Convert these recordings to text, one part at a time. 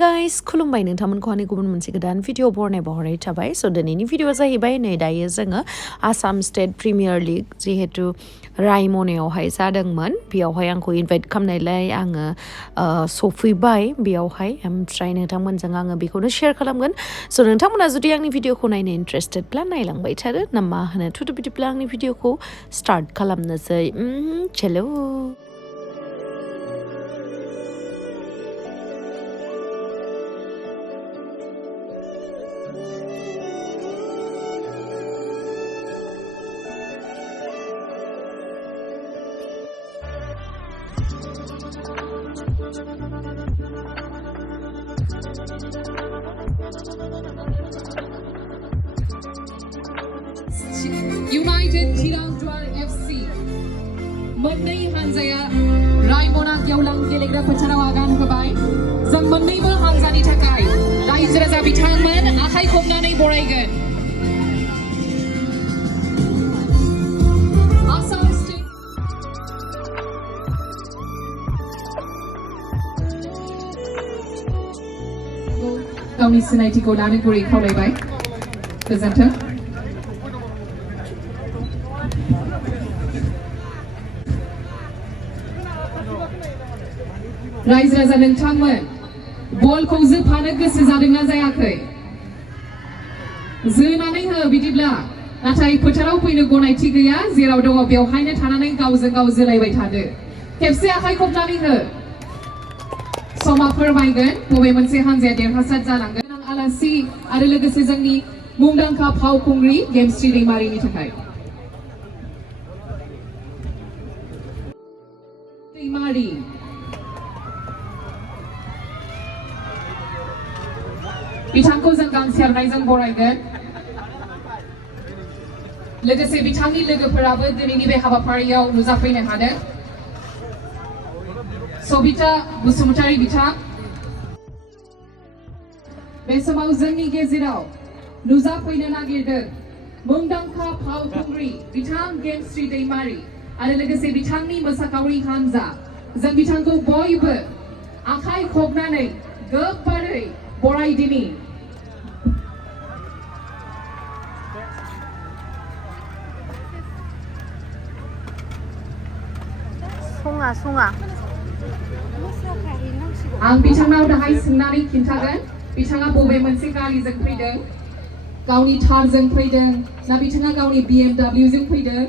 guys, खुलुमबाय नोंथांमोनखौ आंनि गुबुन मोनसे गोदान भिडिअ बरनाय बहरनाय थाबाय स' दिनैनि भिडिअआ जाहैबाय नै दायो जोङो आसाम स्टेट प्रिमियार लिग जिहेतु रायमनायावहाय जादोंमोन बेयावहाय आंखौ इनभाइट खालामनायलाय आङो सफैबाय बेयावहाय ओमफ्राय नोंथांमोनजों आङो बेखौनो शेयार खालामगोन स' नोंथांमोना जुदि आंनि भिडिअखौ नायनो इन्टारेस्टेडब्ला नायलांबाय थादो ना मा होनो थुदो बिदिब्ला आंनि भिडिअखौ स्टार्ट खालामनोसै चलो United Tirangdwar FC मोननै हानजाया रायमना गेवलां गेलेग्रा फोथाराव आगान होबाय जों मोननैबो हानजानि थाखाय रायजो राजा बिथांमोन आखाइ खबनानै बरायगोन आसाम स्टेट गावनि सिनायथिखौ लानो गुरै खावलायबाय गोजोन्थों रायजो राजा नोंथांमोन बलखौ जोफानो गोसो जादोंना जायाखै जोनानै हो बिदिब्ला नाथाय फोथाराव फैनो गनायथि गैया जेराव दङ बेवहायनो थानानै गावजों गाव जोलायबाय थादो खेबसे आखाइ खबनानै हो समा फोरमायगोन बबे मोनसे हानजाया देरहासार जालांगोन आलासि आरो लोगोसे जोंनि मुंदांखा फावखुंग्रि गेमस्रि दैमारिनि थाखाय दैमारि बिथांखौ जों गांसे आर'नाइजों बरायगोन लोगोसे बिथांनि लोगोफोराबो दिनैनि बे हाबाफारियाव नुजाफैनो हादों सबिता बसुमतारी बिथां बे समाव जोंनि गेजेराव नुजाफैनो नागिरदों मुंदांखा फावखुंग्रि बिथां गेमस्रि दैमारि आरो लोगोसे बिथांनि मोसाखावरि हानजा जों बिथांखौ बयबो आखाइ खबनानै गोबारै बरायदिनि सङा आं बिथांनाव दाहाय सोंनानै खिन्थागोन बिथाङा बबे मोनसे गारिजों फैदों गावनि थारजों फैदों ना बिथाङा गावनि BMW जों फैदों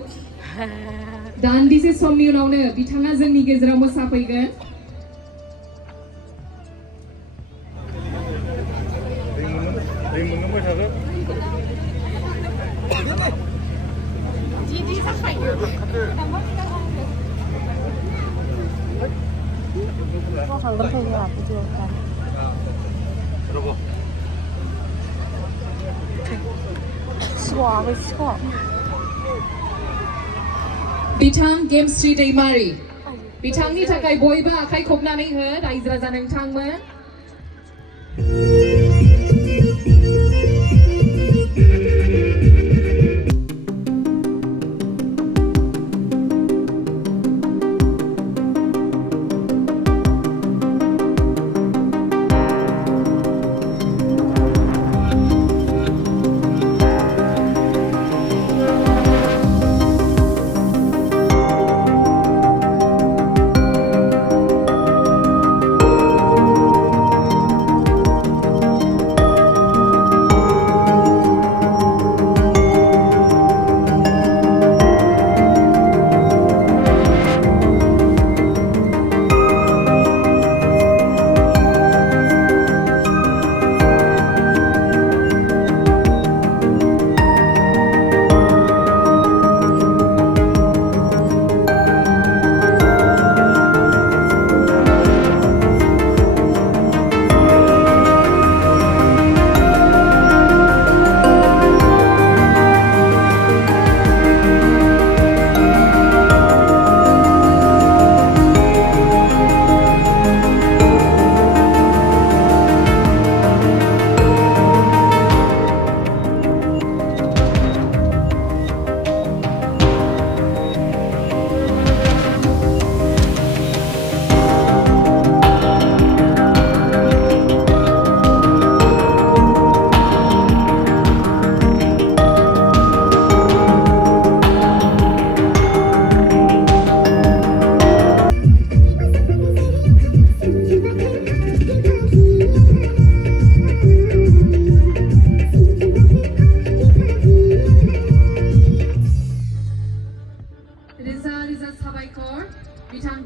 दान्दिसे समनि उनावनो बिथाङा जोंनि गेजेराव मोसाफैगोन बिथां गेमस्रि दैमारि बिथांनि थाखाय बयबो आखाइ खबनानै हो रायजो राजा नोंथांमोन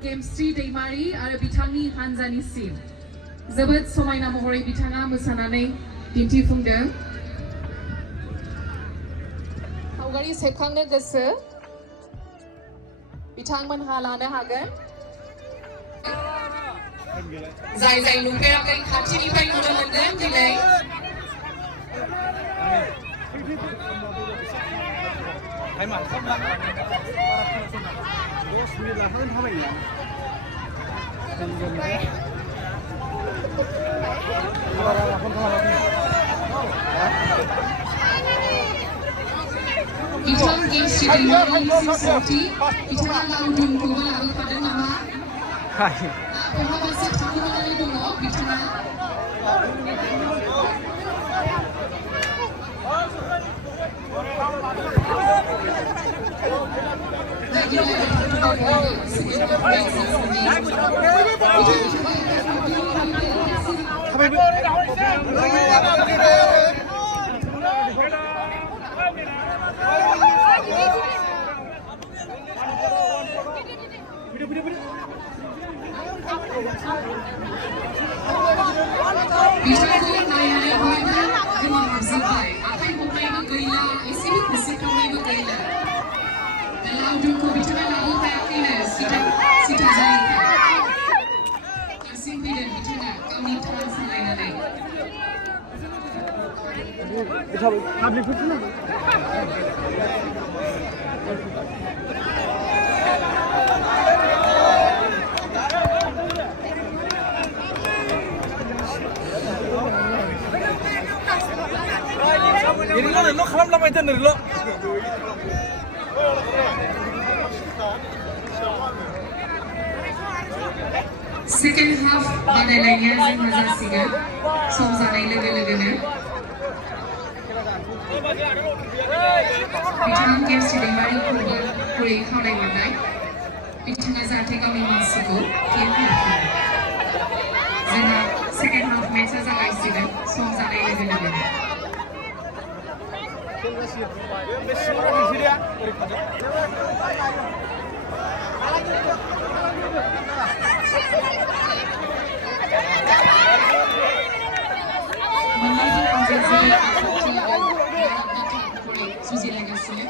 गेमस्रि दैमारि आरो बिथांनि हानजानिसिम जोबोद समायना महरै बिथाङा मोसानानै दिन्थिफुंदों सावगारि सेबखांनो गोसो बिथांमोनहा लानो हागोन जाय जाय नुफेराखै खाथिनिफ्राय नुनो मोनगोन दिनै बिथां गेमस्रि दैमारिनिसिम सोंथि बिथाङा लावदुमखौबो लाबोफादों नामा? बहाबासो थाखोमानानै दङ बिथाङा बिथांखौ नायनानै बयबो गोमोहाबजोब्बाय आखाइ हमनायबो गैला एसेबो गोसोखांनायबो गैला दा लावदुमखौ बिथाङा लाबोफायाखैनो सिथा जायैखाय हारसिं फैदों बिथाङा गावनि थान सालायनानै 이리로 खालामलाबाय दोननो सेकेन्ड हाफ बादायलायनाया जोंहा जासिगोन सम जानाय लोगो लोगोनो बिथां गेमस्रि दैमारिखौबो गुरै खावलायहरनाय बिथाङा जाहाथे गावनि मासिखौ गेलेफिनो जोंहा सेकेन्ड हाफ मेचआ जागायसिगोन सम जानाय लोगो लोगोनो मोननैबो हानजाजों जुजिलायगासिनो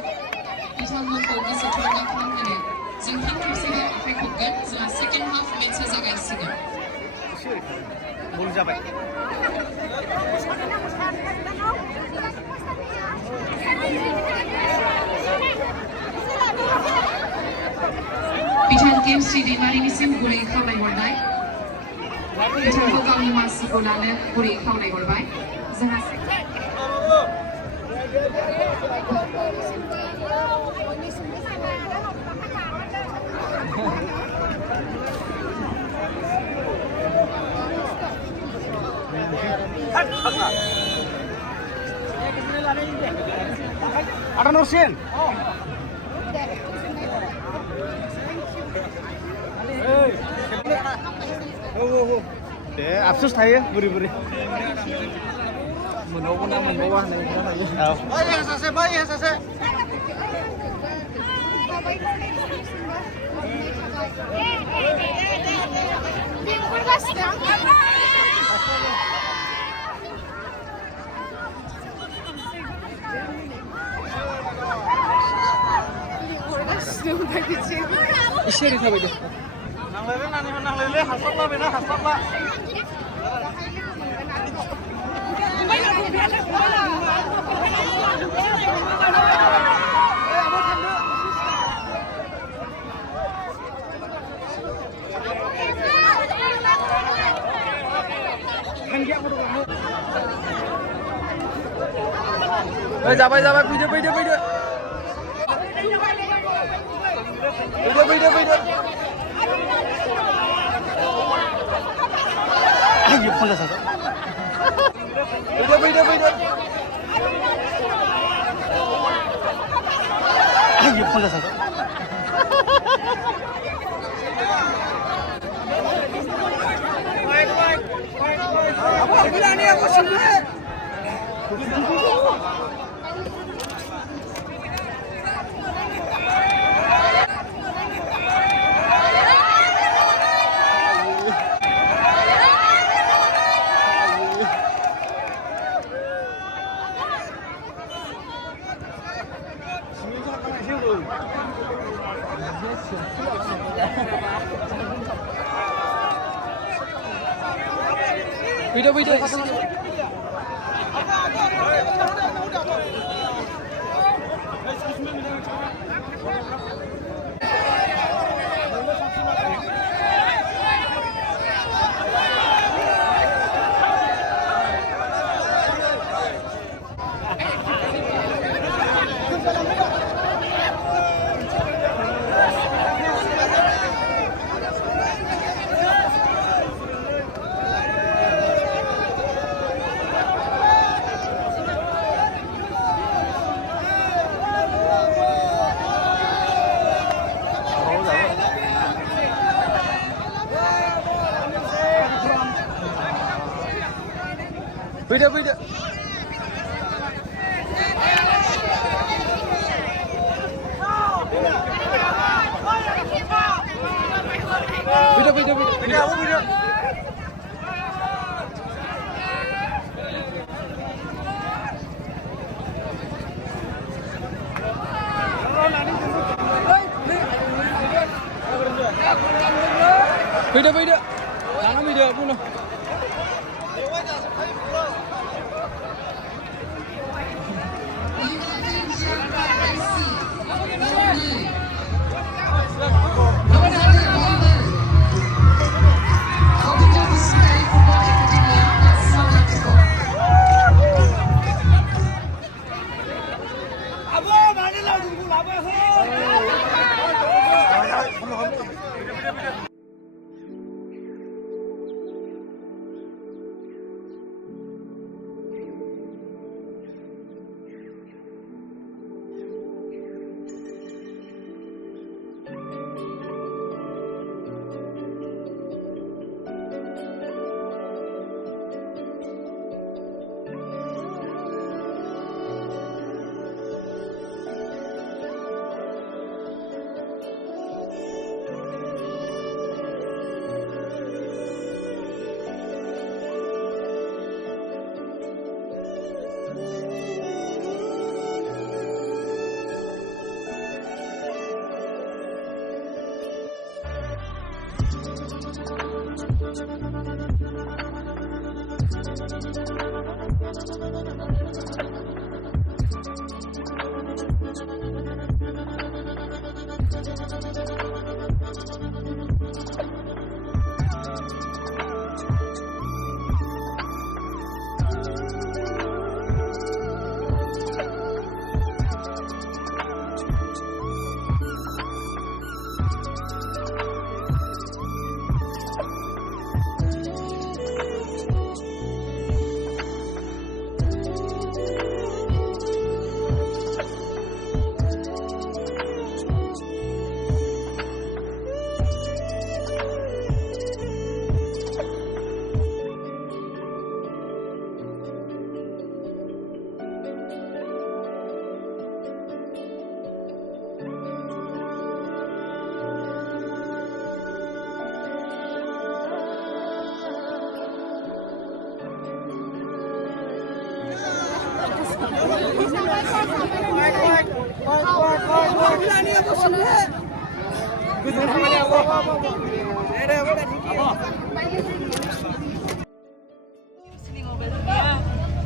बिथांमोनखौ गोसो थुलुंगा खालामहोनो जों फिन खेबसेबाव आखाइ खबगोन जोंहा सेकेन्ड हाफ मेचआ जागायसिगोन बिथां गेमस्रि दैमारिनिसिम गुरै खावलायहरनाय बिथांखौ गावनि मासिखौ लानो गुरै खावलायहरबाय जोंहा Ada Nursin. Deh, absus tayo, buri-buri. Menunggu na menbawa na. Bayar sase. Iseri tabi deh. Nang lele, hasaplah bena, hasaplah. Jabai, video. Video. Ayo, panas aja. Video. Ayo, panas aja. Baik. Apa bilang nih aku sini? video. Video. Video. Jangan video pun.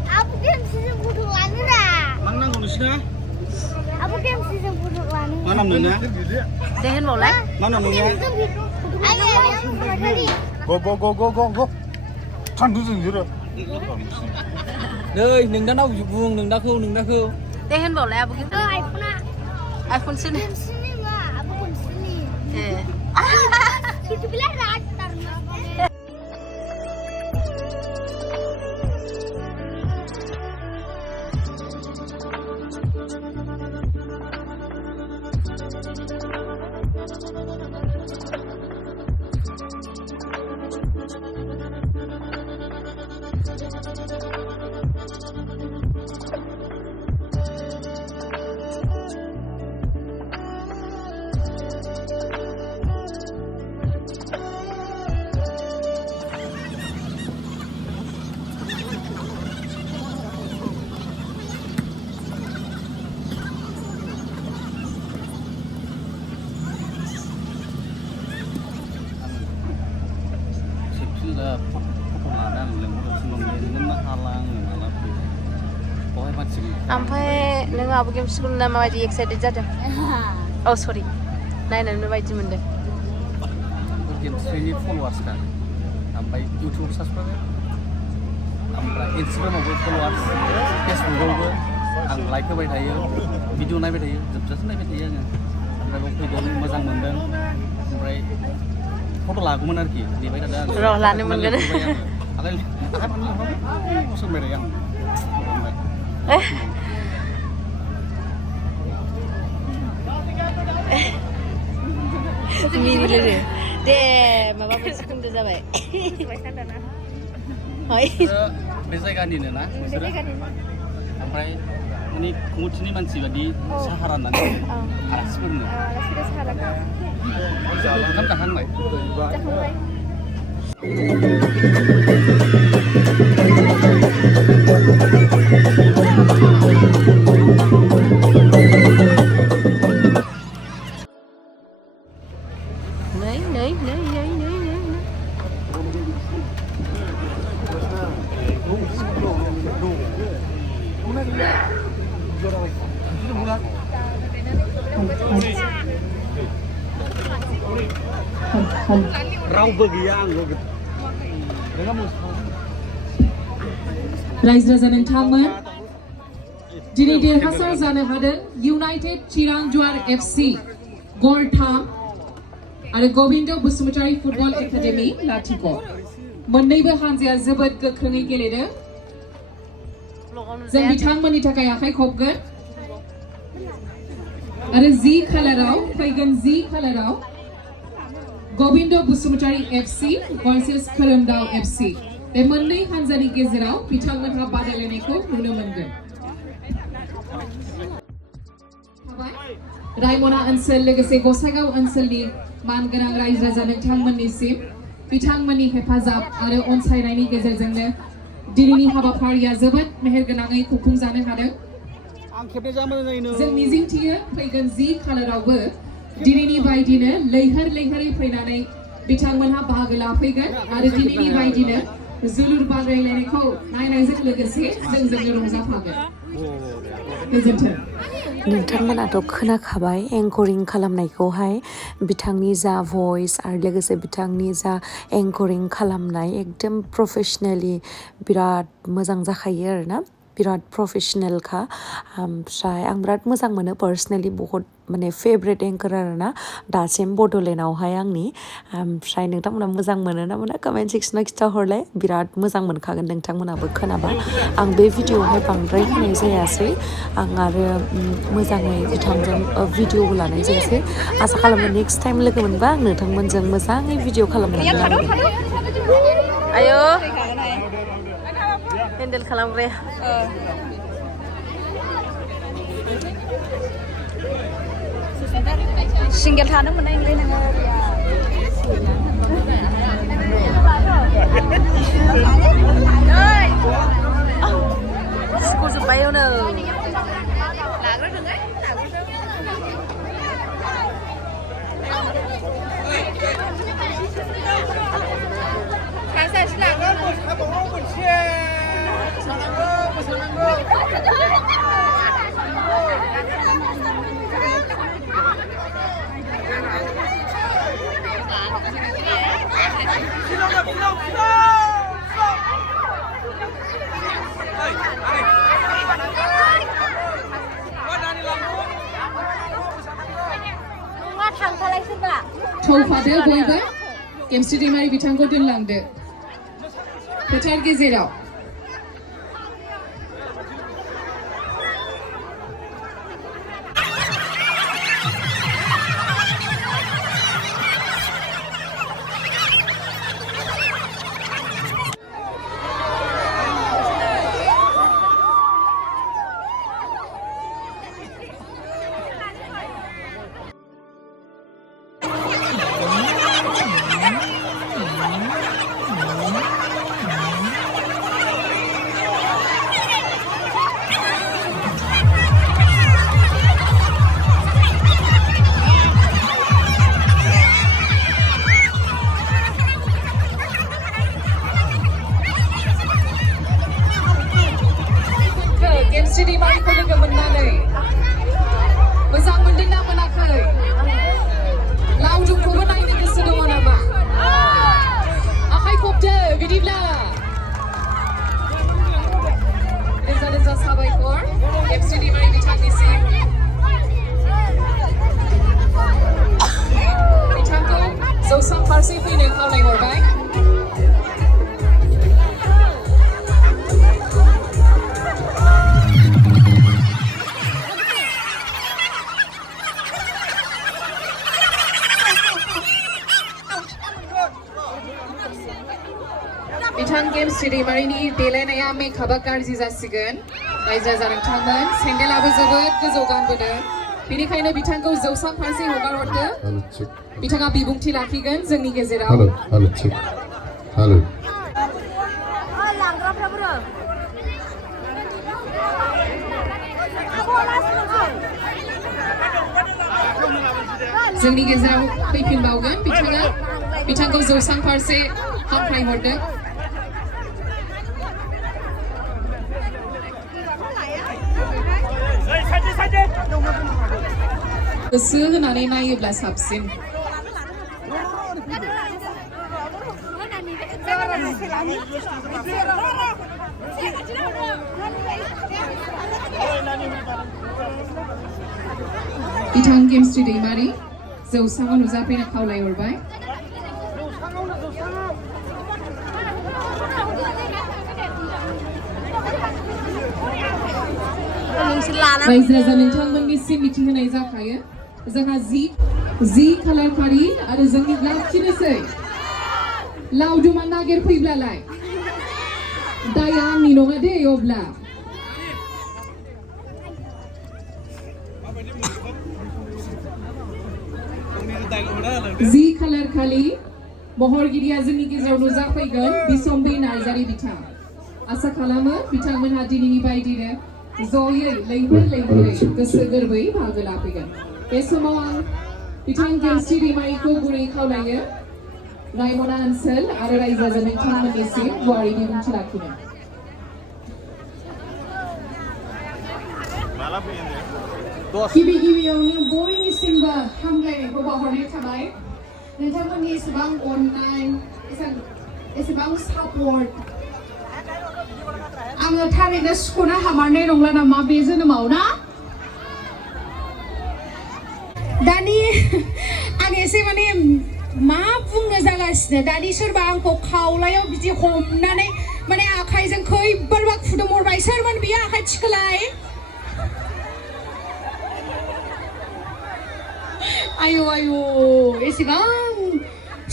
Aku game season buruan dah. Mang nang sini. Aku game season buruan. Mana nungnya? Dehen boleh? Mana nungnya? Ayo, Go. Chandu sendiri. Đây, đừng đã đâu vuông, đừng đã khâu. Dehen boleh begitu? iPhone. iPhone sini. Game sini enggak, aku pun sini. Eh. Itu bilang ratar. ओमफ्राय नों आब' गेम्सखौ नुना माबायदि excited जादों? औ सरि नायनानै माबायदि मोनदों? गेम्सनि फल'वार्सखा ओमफ्राय इउटुब सार्च खालामो ओमफ्राय इन्सटाग्रामावबो फल'वार्स फेसबुकआवबो आं लाइक होबाय थायो भिडिअ नायबाय थायो जोबजासे नायबाय थायो आङो ओमफ्राय बाव फैदों मोजां मोनदों ओमफ्राय फट' लागौमोन आरोखि नेबाय थादों आङो र' लानो मोनगोन आखाइ फाननो सोंबाय थायो आं मिनिले दे माबा मोनसे बुंदो जाबाय बे जायगानिनो ना ओमफ्राय माने खुमुथिनि मानसि बादि साहा राननानै आलासिफोरनो ओंखाम जाखांबाय रावबो गैया आंल' रायजो राजा नोंथांमोन दिनै देरहासार जानो हादों इउनाइटेड चिरां जुवार FC गलथाम आरो गोबिन्द बसुमतारी फुटबल एकाडेमि लाथिख' मोन्नैबो हानजाया जोबोद गोख्रोङै गेलेदों जों बिथांमोननि थाखाय आखाइ खबगोन आरो 10 खालाराव फैगोन 10 खालाराव गोबिन्द बसुमतारी FC वर्सेस खोरोमदाव FC बे मोननै हानजानि गेजेराव बिथांमोनहा बादायलायनायखौ नुनो मोनगोन रायमना ओनसोल लोगोसे गसाइगाव ओनसोलनि मानगोनां रायजो राजा नोंथांमोननिसिम बिथांमोननि हेफाजाब आरो अनसायनायनि गेजेरजोंनो दिनैनि हाबाफारिया जोबोद मेहेरगोनाङै खुंफुंजानो हादों जों मिजिंथियो फैगोन 10 खालारावबो दिनैनि बायदिनो लैहोर लैहोरै फैनानै बिथांमोनहा बाहागो लाफैगोन आरो दिनैनि बायदिनो जोलुर बादायलायनायखौ नायनायजों लोगोसे जोंजोंनो रंजाफागोन गोजोन्थों नोंथांमोनाथ' खोनाखाबाय एंकरिं खालामनायखौहाय बिथांनि जा भइस आरो लोगोसे बिथांनि जा एंकरिं खालामनाय एकदम प्रफेसनेलि बिराद मोजां जाखायो आरोना बिराद प्रफेसनेलखा ओमफ्राय आं बिराद मोजां मोनो पार्सनेलि बहुत माने फेभरेट एंकर आरोना दासिम बड'लेण्डआवहाय आंनि ओमफ्राय नोंथांमोना मोजां मोनो ना मोना कमेन्ट सेक्सनाव खिथाहरलाय बिराद मोजां मोनखागोन नोंथांमोनाबो खोनाबा आं बे भिडिअआवहाय बांद्राय होनाय जायासै आं आरो मोजाङै बिथांजों भिडिअबो लानाय जायासै आसा खालामो नेक्स्ट टाइम लोगो मोनबा आं नोंथांमोनजों मोजाङै भिडिअ खालामनानै लाबोगोन आयो हेन्डेल खालामग्राया सिंगेल थानो मोननाय नोङो सुख'जोब्बाय हनै थौफादो बयबो गेमस्रि दैमारि बिथांखौ दोनलांदो फोथार गेजेराव बिथां गेम्स दैमारिनि देलायनाया मेकआपआ गाज्रि जासिगोन रायजो राजा नोंथांमोन सेन्देलाबो जोबोद गोजौ गानबोदों बेनिखायनो बिथांखौ जौसां फारसे हगार हरदो बिथाङा बिबुंथि लाखिगोन जोंनि गेजेराव जोंनि गेजेराव फैफिनबावगोन बिथांखौ जौसां फारसे हांख्रायहरदों गोसो होनानै नायोब्ला साबसिन बिथां गेमस्रि दैमारि जौसाङाव नुजाफैनो खावलायहरबाय रायजो राजा नोंथांमोननिसिम मिथिहोनाय जाखायो जोंहा जि खालार खारि आरो जोंनि लाखिनोसै लावदुमा नागिरफैब्लालाय दाया आंनि नङा दे अब्ला जि खालार खालि महरगिरिया जोंनि गेजेराव नुजाफैगोन बिसम्बि नार्जारि बिथां आसा खालामो बिथांमोनहा दिनैनि बायदिनो जयै लैहोरै गोसो गोरबै बाहागो लाफैगोन बे समाव आं बिथां गेमस्रि दैमारिखौ गुरै खावलायो रायमना ओनसोल आरो रायजो राजा नोंथांमोननिसिम गुवारै बिबुंथि लाखिनो गिबियावनो बयनिसिमबो हामलायनायखौ बावहरनाय थाबाय नोंथांमोननि एसेबां अननाय एसेबां सापर्ट आङो थारैनो सुख'नो हामारनाय नंला नामा बे जोनोमाव ना दानि आं एसे माने मा बुंनो जागासिनो दानि सोरबा आंखौ खावलायाव बिदि हमनानै माने आखाइजों खैबारबा खुदुमहरबाय सोरमोन बियो आखाइ थिखोलाय आयु एसेबां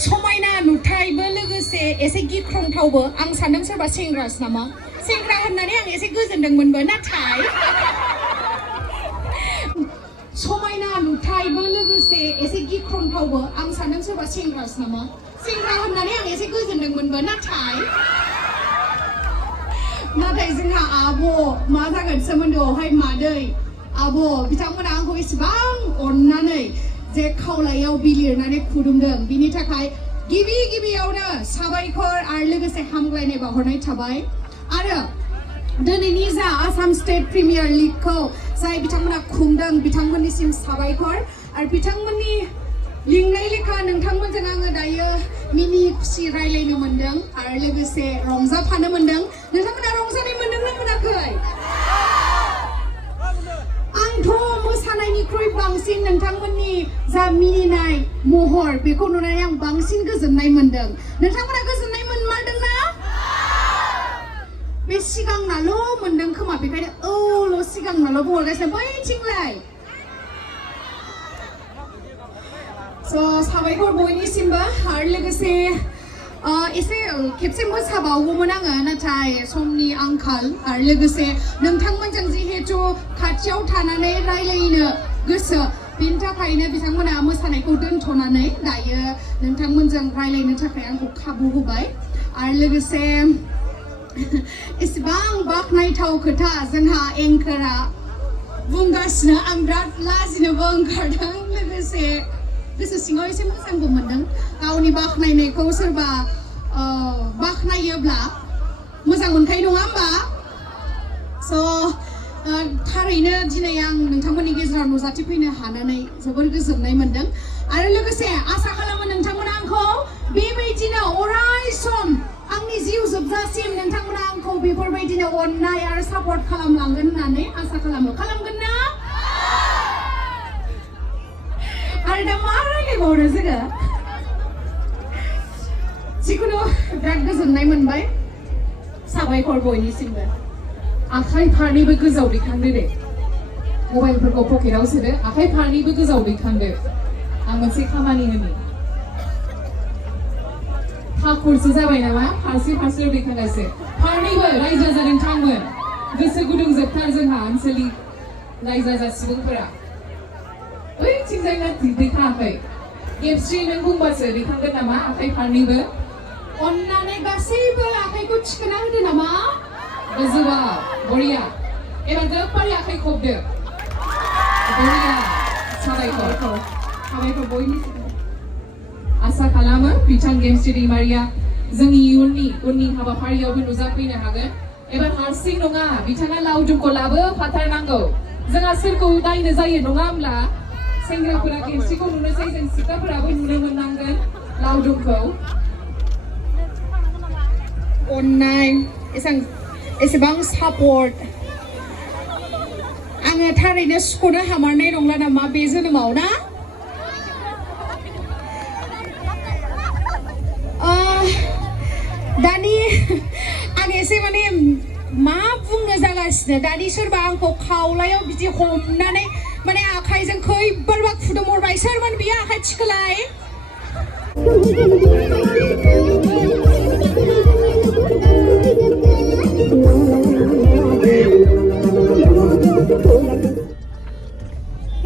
समायना नुथायबो लोगोसे एसे गिख्रंथावबो आं सानदों सोरबा सेंग्रासो नामा सेंग्रा होननानै आं एसे गोजोनदोंमोनबो नाथाय समायना नुथायबो लोगोसे एसे गिख्रंथावबो आं सानदों सोरबा सेंग्रासो नामा सेंग्रा होननानै आं एसे गोजोनदोंमोनबो नाथाय जोंहा आब' मा जागोन सोमोन्दोआवहाय मादै आब' बिथांमोना आंखौ एसेबां अननानै जे खावलायाव बिलिरनानै खुदुमदों बिनि थाखाय गिबियावनो साबायखर आरो लोगोसे हामग्लायनाय बावहरनाय थाबाय आरो दिनैनि जा आसाम स्टेट प्रिमियार लीगखौ जाय बिथांमोना खुंदों बिथांमोननिसिम साबायखर आरो बिथांमोननि लिंनाय लेखा नोंथांमोनजों आङो दायो मिनि खुसि रायलायनो मोनदों आरो लोगोसे रंजाफानो मोनदों नोंथांमोना रंजानाय मोनदोंना मोनाखै आंथ' मोसानायनिख्रुइ बांसिन नोंथांमोननि जा मिनिनाय महर बेखौ नुनानै आं बांसिन गोजोननाय मोनदों नोंथांमोना गोजोननाय मोनमारदोंना बे सिगांनाल' मोनदों खोमा बेखायनो सिगांनाल' बुंहरगासिनो बैथिंलाय साबायखर बयनिसिमबो आरो लोगोसे एसे खेबसे मोसाबावगौमोन आङो नाथाय समनि आंखाल आरो लोगोसे नोंथांमोनजों जिहेतु खाथियाव थानानै रायलायनो गोसो बेनि थाखायनो बिथांमोना मोसानायखौ दोनथ'नानै दायो नोंथांमोनजों रायलायनो थाखाय आंखौ खाबु होबाय आरो लोगोसे एसेबां बाख्नायथाव खोथा जोंहा एंकारा बुंगासिनो आं बिराद लाजिनोबो ओंखारदों लोगोसे गोसो सिङाव एसे मोजांबो मोनदों गावनि बाख्नायनायखौ सोरबा बाख्नायोब्ला मोजां मोनखायो नङा होमबा थारैनो दिनै आं नोंथांमोननि गेजेराव नुजाथिफैनो हानानै जोबोर गोजोननाय मोनदों आरो लोगोसे आसा खालामो नोंथांमोना आंखौ बेबायदिनो अराय सम आंनि जिउ जोबजासिम नोंथांमोना आंखौ बेफोरबायदिनो अननाय आरो सापर्ट खालामलांगोन होननानै आसा खालामगोन ना आरो दा मा रायलायबावनो जोङो जिखुनु बिराद गोजोननाय मोनबाय साबायखर बयनिसिमबो आखाइ फारनैबो गोजाव दैखांदो दे मबाइलफोरखौ पकेटाव सोदो आखाइ फारनैबो गोजाव दैखांदो आं मोनसे खामानि होनि थाखुरसो जाबाय नामा फारसे दैखांगासो फारनैबो रायजो जादों थांमोन गोसो गुदुं जोबथार जोंहा आनसलिक रायजो जा सुबुंफोरा ओइथिंजायना दैखाङाखै गेबस्रि नों बुंबासो दैखांगोन नामा आखाइ फारनैबो अन्नानै गासैबो आखाइखौ थिखोना होदो नामा गोजौआव बरिया एबार जोबपारि आखाइ खबदो बरिया साबायखर बयनिसिम आसा खालामो बिथां गेमस्रि दैमारिया जोंनि उननि हाबाफारियावबो नुजाफैनो हागोन एबार हारसिं नङा बिथाङा लावदुमखौ लाबोफाथारनांगौ जोंहा सोरखौ नायनो जायो नङा होमब्ला सेंग्राफोरा गेमस्रिखौ नुनोसै जों सिख्लाफोराबो नुनो मोननांगोन लावदुमखौ अननाय एसेबां सापर्ट आङो थारैनो सुख'नो हामारनाय नंला नामा बे जोनोमाव ना दानि आं एसे माने मा बुंनो जागासिनो दानि सोरबा आंखौ खावलायाव बिदि हमनानै माने आखाइजों खैबारबा खुदुमहरबाय सोरमोन बियो आखाइ थिखोलाय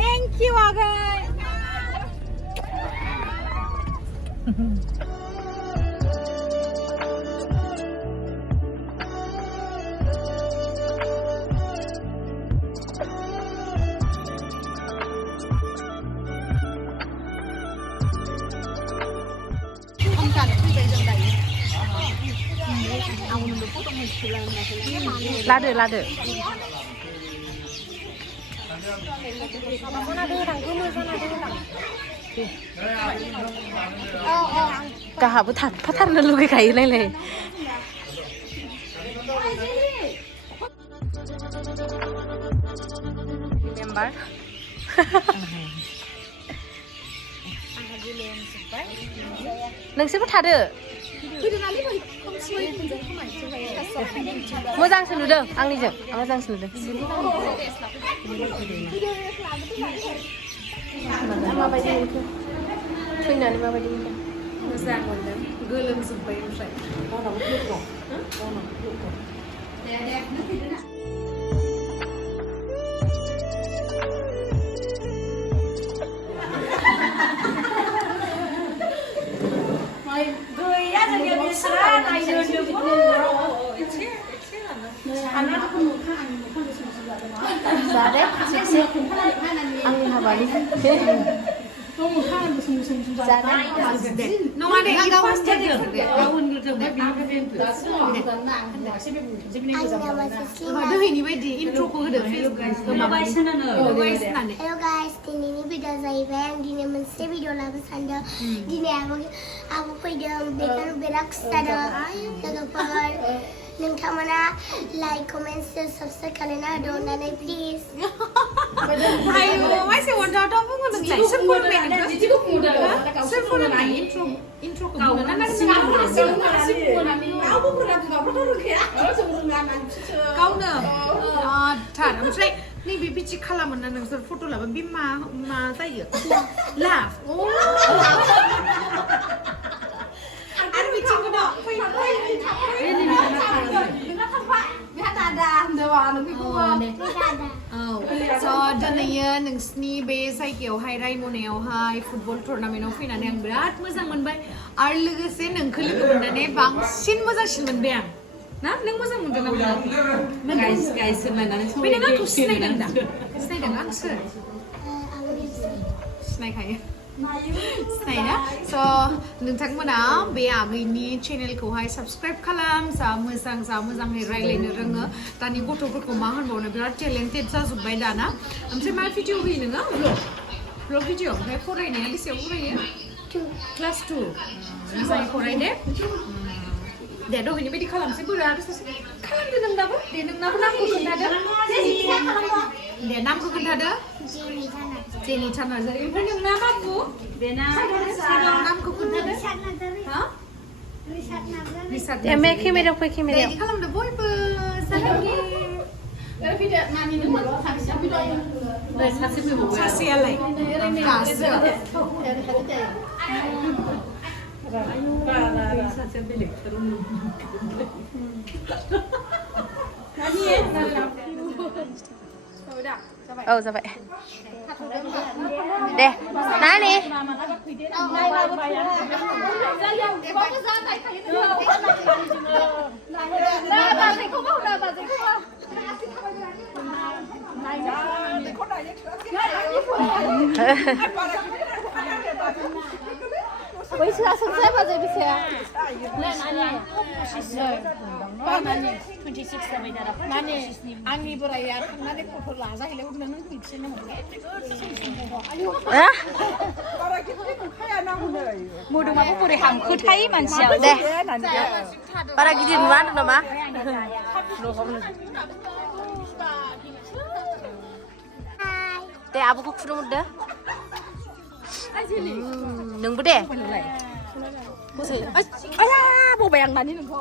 Thank you, Agai. लादो गाहाबो थाफाथारनो लुगैखायो नायलाय मेम्बार नोंसोरबो थादो मोजांसो नुदों आंनिजों मोजांसो नुदों माबायदि मोनखो फैनानै माबायदि मोनदों मोजां मोनदों गोलोमजोब्बाय ओमफ्राय जादे आंनि हाबानि दोहैनि बायदि इन्ट्र'खौ होदो हेल' गाइस दिनैनि भिडिअ जाहैबाय आं दिनै मोनसे भिडिअ लाबोनो सानदों दिनै आबो फैदों बेखायनो बिराद खुसि जादों लोगोफोर नोंथांमोना लाइक कमेन्ट साबस्क्राइब खालामना होदो अननानै प्लिज आयु मासे वन्टाव बुङो नोंलाय सोर फोरमायनो बिदिखौ बुंदों सोर फोरमायनो इन्ट्र'खौ बुङो ना गावनो थार ओमफ्राय नैबे बिदि खालामो ना नोंसोर फट' लाबा बे मा जायो लाभ आरो बिथिंबो दं दिनैयो नोंसिनि बे जायगायावहाय रायमनायावहाय फुटबल टुर्नामेन्टआव फैनानै आं बिराद मोजां मोनबाय आरो लोगोसे नोंखौ लोगो मोननानै बांसिन मोजांसिन मोनबाय आं ना नों मोजां मोनदों ना गाइस होनलायनानै बे नों आंखौ सिनायदों दा सिनायदों आं सोर सिनायखायो सिनायना स' नोंथांमोना बे आगैनि चेनेलखौहाय साबस्क्राइब खालाम जा मोजाङै रायज्लायनो रोङो दानि गथ'फोरखौ मा होनबावनो बिराद टेलेन्टेड जाजोब्बाय दाना ओमफ्राय मा भिडिअ होयो नोङो ब्लग भिडिअ ओमफ्राय फरायनाया बेसेबां फरायो क्लास 2 मोजाङै फराय दे दहायनि बायदि खालामसै बोरो आरो सासे खालामदो नोंनाबो दे नोंनाबो नामखौ खोन्थादो दे नामखौ खोन्थादो जेनिथा नार्जारि ओमफ्राय नोंना बाबु नामखौ खोन्थादो एमे केमेरायाव फै केमेरायाव खालामदो बयबो सासेयालाय Oh, sampai. Deh, nani? बैसोआ सोंसाय बाजै बेसेया माने आंनि बोराया थांनानै फट' लाजाहैलाय नों मिथिनो मोदोमाबो बोरै हामखोथाय मानसिया दे बारा गिदिर नुवा होनदों नामा दे आब'खौ खुलुमहरदो नोंबो दे आया बबाय आं नानि नोंखौ